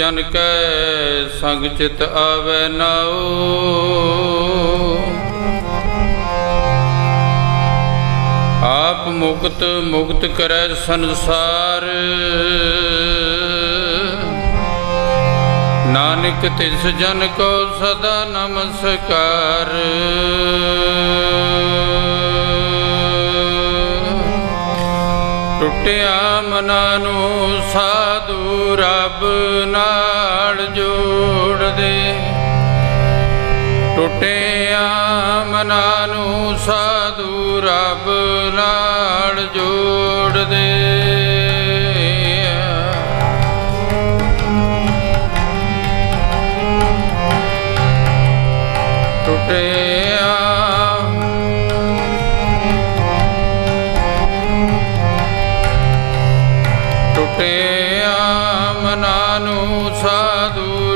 ਜਨ ਕੈ ਸੰਗ ਚਿਤ ਆਵੈ ਨਾਉ। ਆਪ ਮੁਕਤ ਮੁਕਤ ਕਰੈ ਸੰਸਾਰ। ਨਾਨਕ ਤਿਸ ਜਨ ਕੋ ਸਦਾ ਨਮਸਕਾਰ। ਟੁੱਟਿਆ ਮਨਾਂ ਨੂੰ, ਸਾਧੂ ਰੱਬ ਨਾਲ ਜੋੜਦੇ ਟੁੱਟਿਆ ਮਨਾਂ ਨੂੰ, ਸਾਧੂ ਰੱਬ ਨਾਲ ਜੋੜਦੇ ਟੁੱਟਿਆ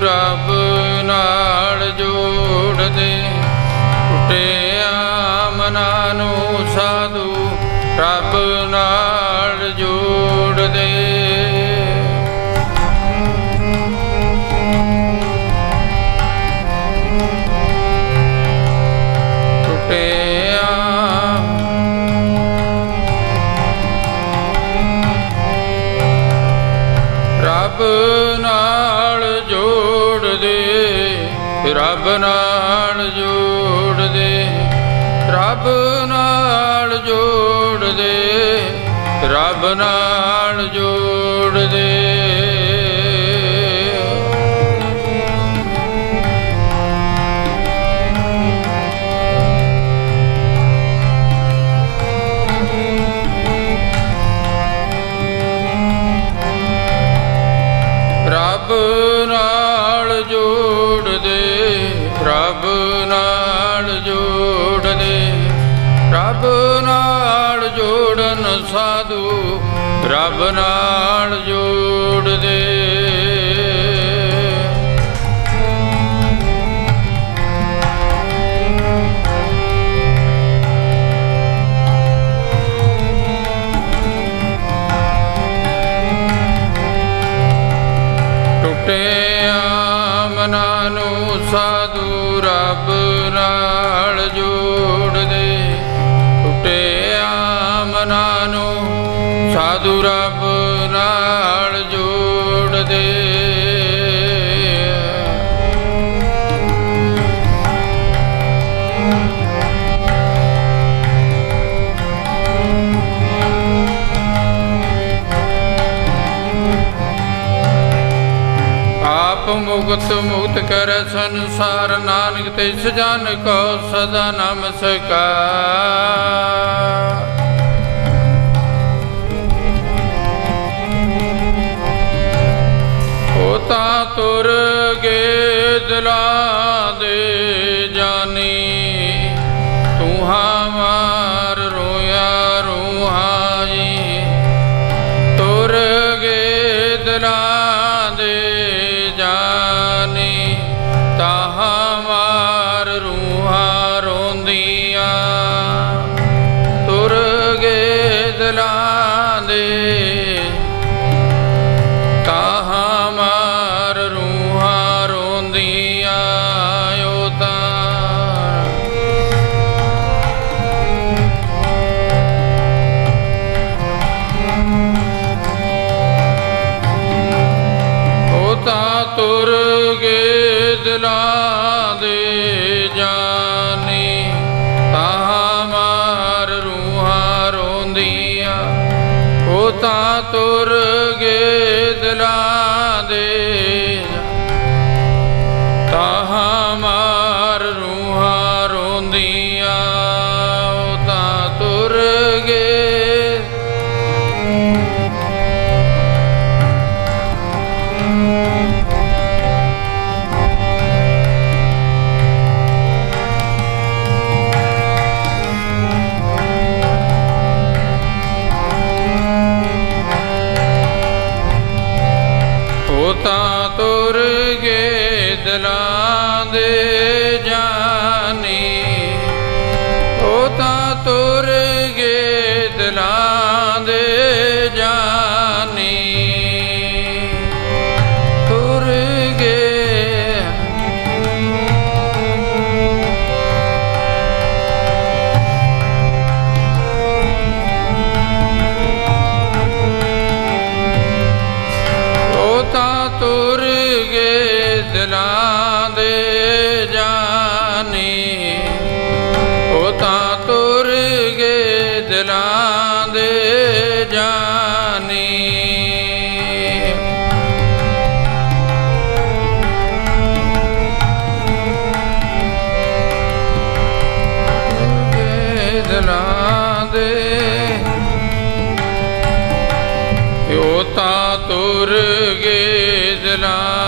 ਰੱਬ ਨਾਲ ਜੋੜਦੇ ਟੁੱਟਿਆ ਮਨਾਂ ਰੱਬ ਨਾਲ ਜੋੜਦੇ ਰੱਬ ਨਾਲ ਜੋੜਦੇ ਰੱਬ ਨਾਲ ਜੋੜਦੇ। ਰੱਬ ਨਾਲ ਜੋੜਦੇ ਰੱਬ ਰੱਬ ਸਾਧੂ ਰੱਬ ਨਾਲ ਜੋੜਦੇ ਆਪ ਮੁਕਤ ਮੁਕਤ ਕਰ ਸੰਸਾਰ ਨਾਨਕ ਤਿਸ ਜਨ ਕੋ ਸਦਾ ਨਮਸਕਾਰ। ਸਕਾਰ Tatur ਤਾਂ ਤੁਰ ਦਿਲਾਂ ਦੇ Ram.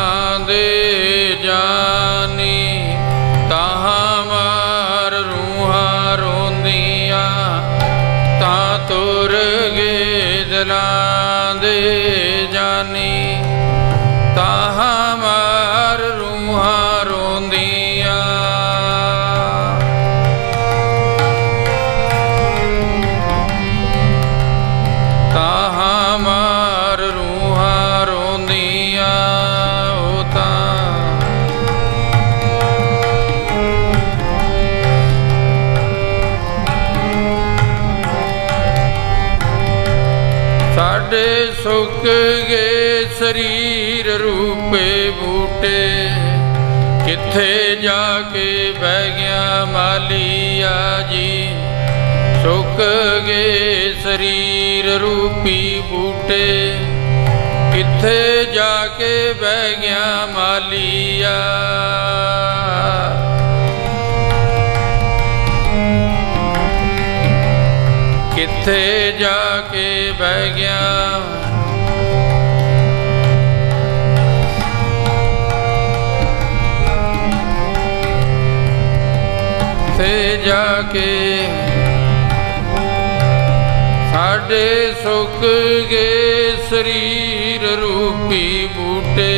ਸਾਡੇ ਸੁੱਕ ਗਏ ਸਰੀਰ ਰੂਪੇ ਬੂਟੇ, ਕਿੱਥੇ ਜਾ ਕੇ ਬਹਿ ਗਿਆ ਮਾਲੀਆ ਜੀ? ਸੁੱਕ ਗਏ ਸਰੀਰ ਰੂਪੀ ਬੂਟੇ, ਕਿੱਥੇ ਜਾ ਕੇ ਬਹਿ ਗਿਆ ਮਾਲੀਆ ਤੇ ਜਾ ਕੇ ਸਾਡੇ ਸੁੱਕ ਗਏ ਸਰੀਰ ਰੂਪੀ ਬੂਟੇ,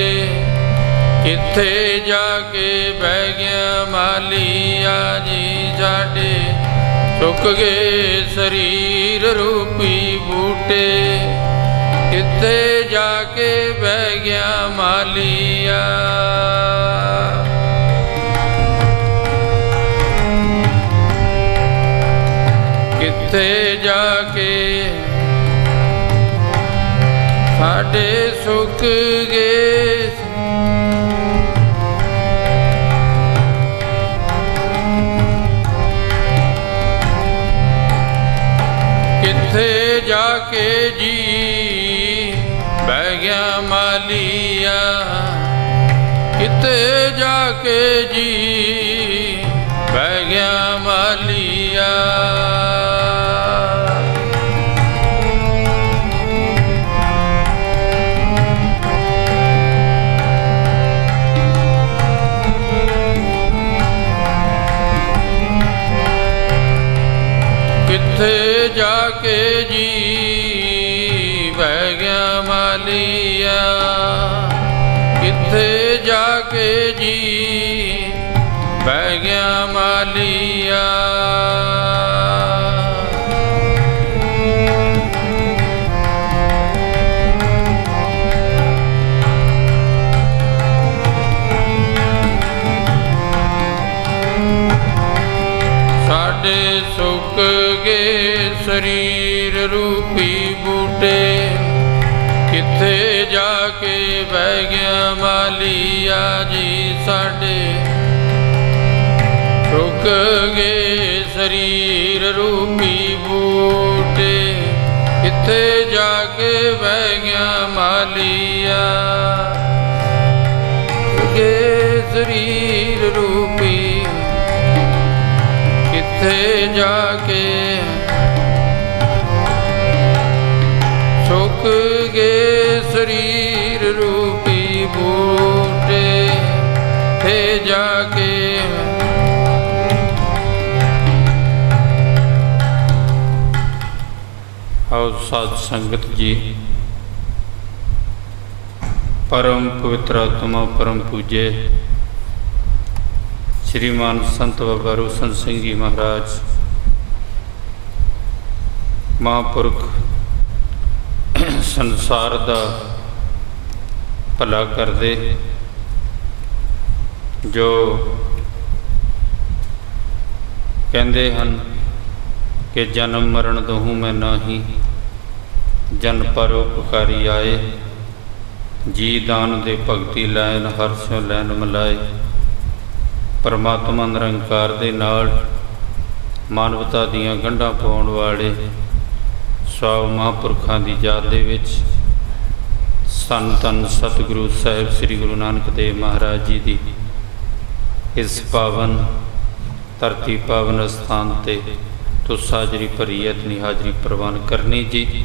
ਕਿੱਥੇ ਜਾ ਕੇ ਬਹਿ ਗਿਆ ਮਾਲੀਆ ਜੀ ਸਾਡੇ? ਸੁੱਕ ਗਏ ਸਰੀਰ ਰੂਪੀ ਬੂਟੇ, ਕਿੱਥੇ ਜਾ ਕੇ ਜੀ ਗਿਆ ਮਾਲੀਆ, ਕਿੱਥੇ ਜਾ ਕੇ ਜੀ? ਬਹਿ ਗਿਆ ਮਾਲੀਆ। ਸਾਡੇ ਸੁੱਕ ਗਏ ਸਰੀਰ ਰੂ ਸੁੱਕ ਗਏ ਸਰੀਰ ਰੂਪੀ ਬੂਟੇ। ਕਿੱਥੇ ਜਾ ਕੇ ਬਹਿ ਗਿਆ ਮਾਲੀਆ। ਕੇ ਸਰੀਰ ਰੂਪੀ ਕਿੱਥੇ ਜਾ ਕੇ? ਸੁੱਕ ਗਏ ਸਰੀਰ ਸਾਧ ਸੰਗਤ ਜੀ। ਪਰਮ ਪਵਿੱਤਰ ਆਤਮਾ, ਪਰਮ ਪੂਜੇ। ਸ਼੍ਰੀਮਾਨ ਸੰਤ ਬਾਬਾ ਰੋਸ਼ਨ ਸਿੰਘ ਜੀ ਮਹਾਰਾਜ। ਮਹਾਂਪੁਰਖ ਸੰਸਾਰ ਦਾ ਭਲਾ ਕਰਦੇ, ਜੋ ਕਹਿੰਦੇ ਹਨ ਕਿ ਜਨਮ ਮਰਨ ਦੋਹੂ ਮੈਂ ਨਾਹੀ। ਜਨ ਪਰ ਉਪਕਾਰੀ ਆਏ। ਜੀ ਦਾਨ ਦੇ ਭਗਤੀ ਲੈਨ ਹਰ ਸਿਉ ਲੈਨ ਮਲਾਏ। ਪਰਮਾਤਮਾ ਨਿਰੰਕਾਰ ਦੇ ਨਾਲ ਮਾਨਵਤਾ ਦੀਆਂ ਗੰਢਾਂ ਪਾਉਣ ਵਾਲੇ ਸਭ ਮਹਾਂਪੁਰਖਾਂ ਦੀ ਯਾਦ ਦੇ ਵਿੱਚ ਸੰਤਨ ਸਤਿਗੁਰੂ ਸਾਹਿਬ ਸ੍ਰੀ ਗੁਰੂ ਨਾਨਕ ਦੇਵ ਮਹਾਰਾਜ ਜੀ ਦੀ ਇਸ ਪਾਵਨ ਧਰਤੀ ਪਾਵਨ ਸਥਾਨ ਤੇ ਤੁਸ ਹਾਜ਼ਰੀ ਭਰੀ ਅਤਨੀ ਹਾਜ਼ਰੀ ਪ੍ਰਵਾਨ ਕਰਨੀ ਜੀ।